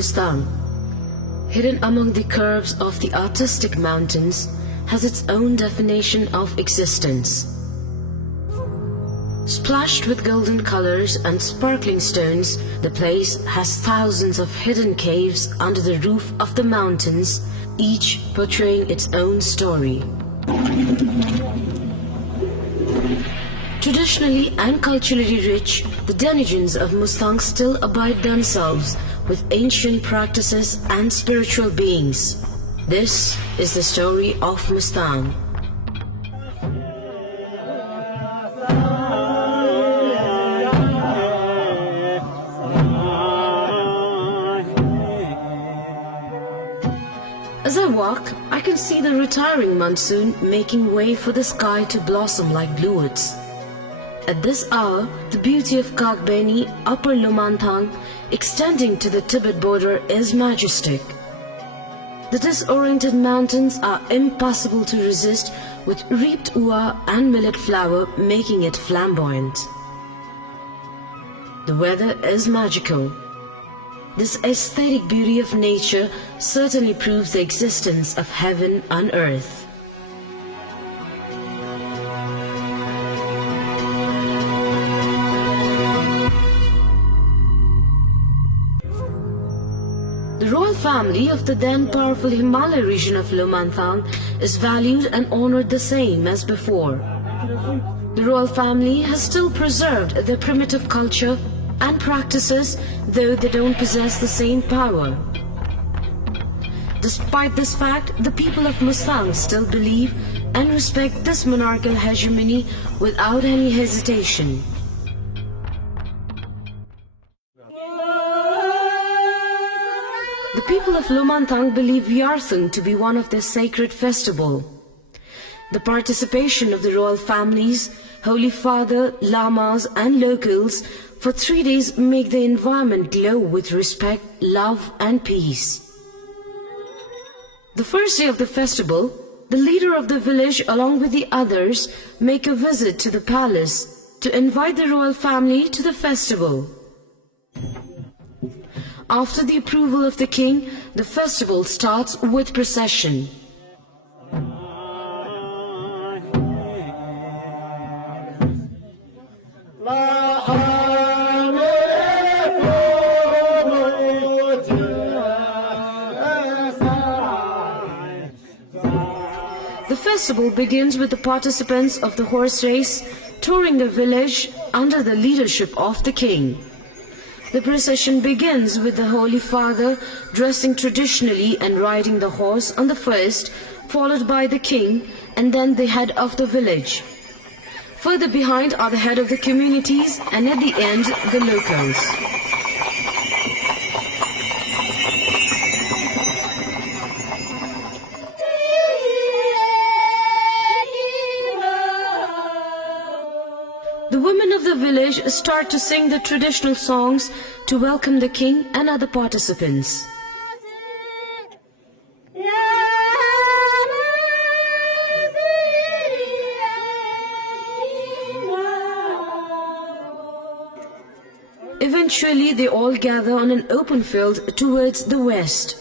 Mustang, hidden among the curves of the artistic mountains, has its own definition of existence. Splashed with golden colors and sparkling stones, the place has thousands of hidden caves under the roof of the mountains, each portraying its own story. Traditionally and culturally rich, the denizens of Mustang still abide themselves with ancient practices and spiritual beings. This is the story of Mustang. As I walk, I can see the retiring monsoon making way for the sky to blossom like bluets. At this hour, the beauty of Kagbeni, Upper Mustang, extending to the Tibet border is majestic. The disoriented mountains are impossible to resist, with reaped ua and millet flour making it flamboyant. The weather is magical. This aesthetic beauty of nature certainly proves the existence of heaven on earth. The royal family of the then powerful Himalaya region of Mustang is valued and honored the same as before. The royal family has still preserved their primitive culture and practices, though they don't possess the same power. Despite this fact, the people of Mustang still believe and respect this monarchical hegemony without any hesitation. The people of Mustang believe Yartung to be one of their sacred festivals. The participation of the royal families, Holy Father, lamas and locals for 3 days make the environment glow with respect, love and peace. The first day of the festival, the leader of the village along with the others make a visit to the palace to invite the royal family to the festival. After the approval of the king, the festival starts with procession. The festival begins with the participants of the horse race touring the village under the leadership of the king. The procession begins with the Holy Father dressing traditionally and riding the horse on the first, followed by the king and then the head of the village. Further behind are the head of the communities and at the end the locals. The women of the village start to sing the traditional songs to welcome the king and other participants. Eventually, they all gather on an open field towards the west.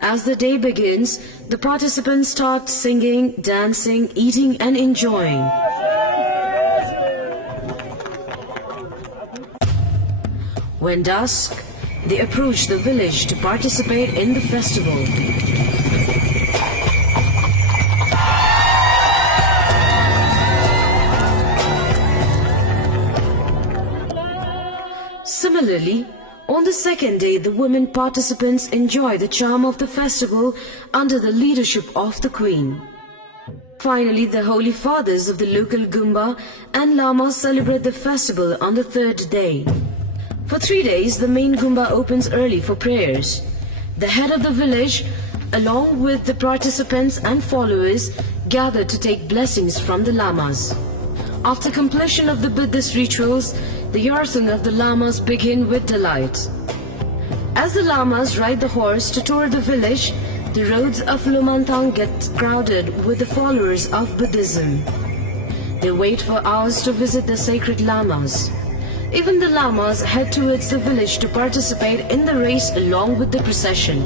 As the day begins, the participants start singing, dancing, eating and enjoying. When dusk, they approach the village to participate in the festival. Similarly, on the second day, the women participants enjoy the charm of the festival under the leadership of the Queen. Finally, the Holy Fathers of the local Gumba and Lamas celebrate the festival on the third day. For 3 days, the main Gumba opens early for prayers. The head of the village, along with the participants and followers, gather to take blessings from the Lamas. After completion of the Buddhist rituals, the Yartung of the Lamas begin with delight. As the Lamas ride the horse to tour the village, the roads of Mustang get crowded with the followers of Buddhism. They wait for hours to visit the sacred lamas. Even the lamas head towards the village to participate in the race along with the procession.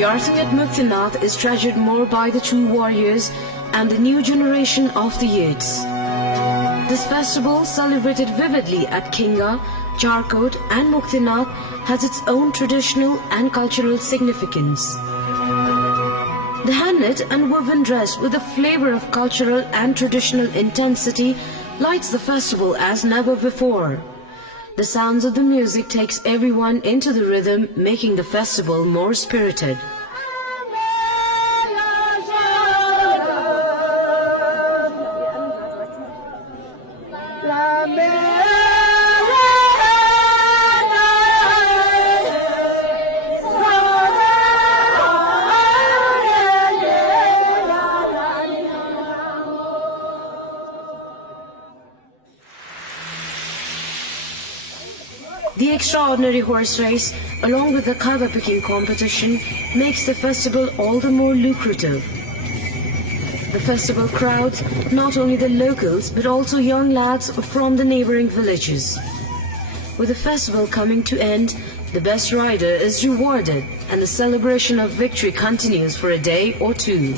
Yartung at Muktinath is treasured more by the true warriors and the new generation of the youths. This festival, celebrated vividly at Kinga, Charkot and Muktinath, has its own traditional and cultural significance. The hand-knit and woven dress with a flavor of cultural and traditional intensity lights the festival as never before. The sounds of the music takes everyone into the rhythm, making the festival more spirited. The extraordinary horse race, along with the khada picking competition, makes the festival all the more lucrative. The festival crowds not only the locals but also young lads from the neighboring villages. With the festival coming to end, the best rider is rewarded and the celebration of victory continues for a day or two.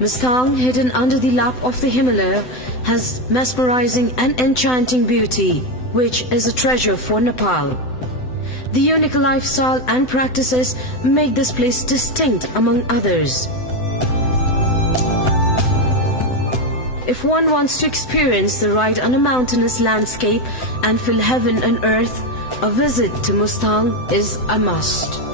Mustang, hidden under the lap of the Himalaya, has mesmerizing and enchanting beauty, which is a treasure for Nepal. The unique lifestyle and practices make this place distinct among others. If one wants to experience the ride on a mountainous landscape and feel heaven and earth, a visit to Mustang is a must.